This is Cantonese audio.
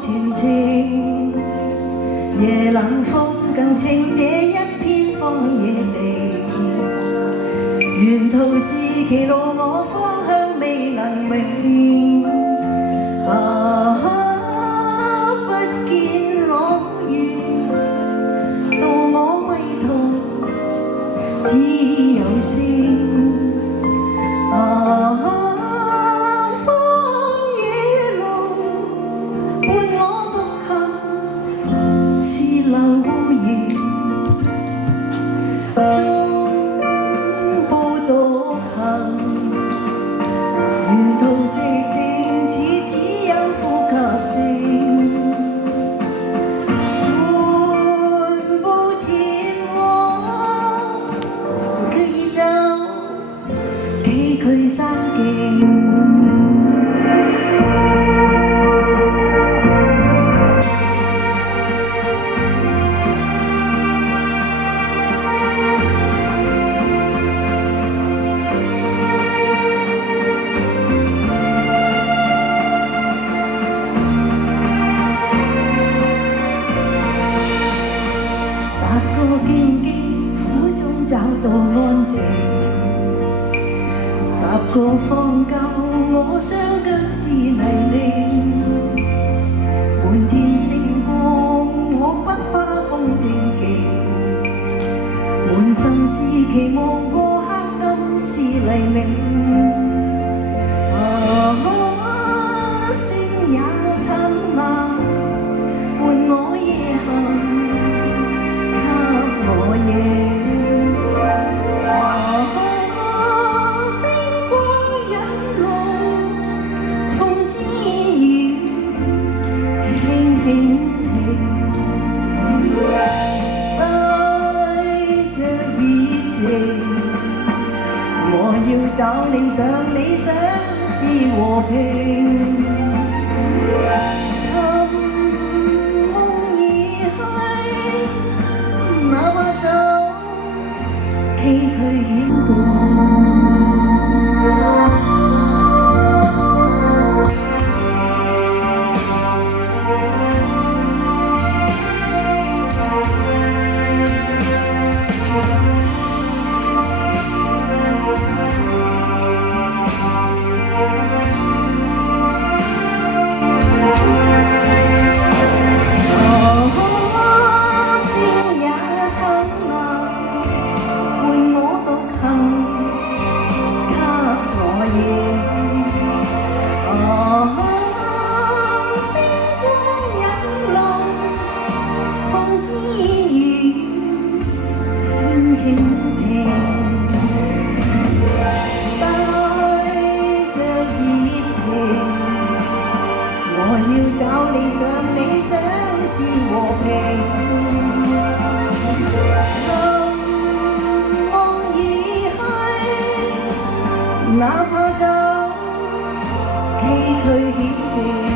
前程，夜冷風更清這一片荒野地。沿途是歧路，我方向未能明。不見朗月，到我歸途只有星。是流言，中步獨行，沿途寂靜，似只有呼吸聲。緩步前往，決意走崎嶇山徑。找到安靜，踏過荒郊，我雙腳是泥濘。滿天星光，我不怕風正勁。滿心是期望過黑暗是黎明。星也燦爛，伴我夜行，給我影。我要找理想，理想是和平。尋夢而去，哪怕走崎嶇險道。我要找理想，理想是和平。尋夢而去，哪怕走崎嶇險徑。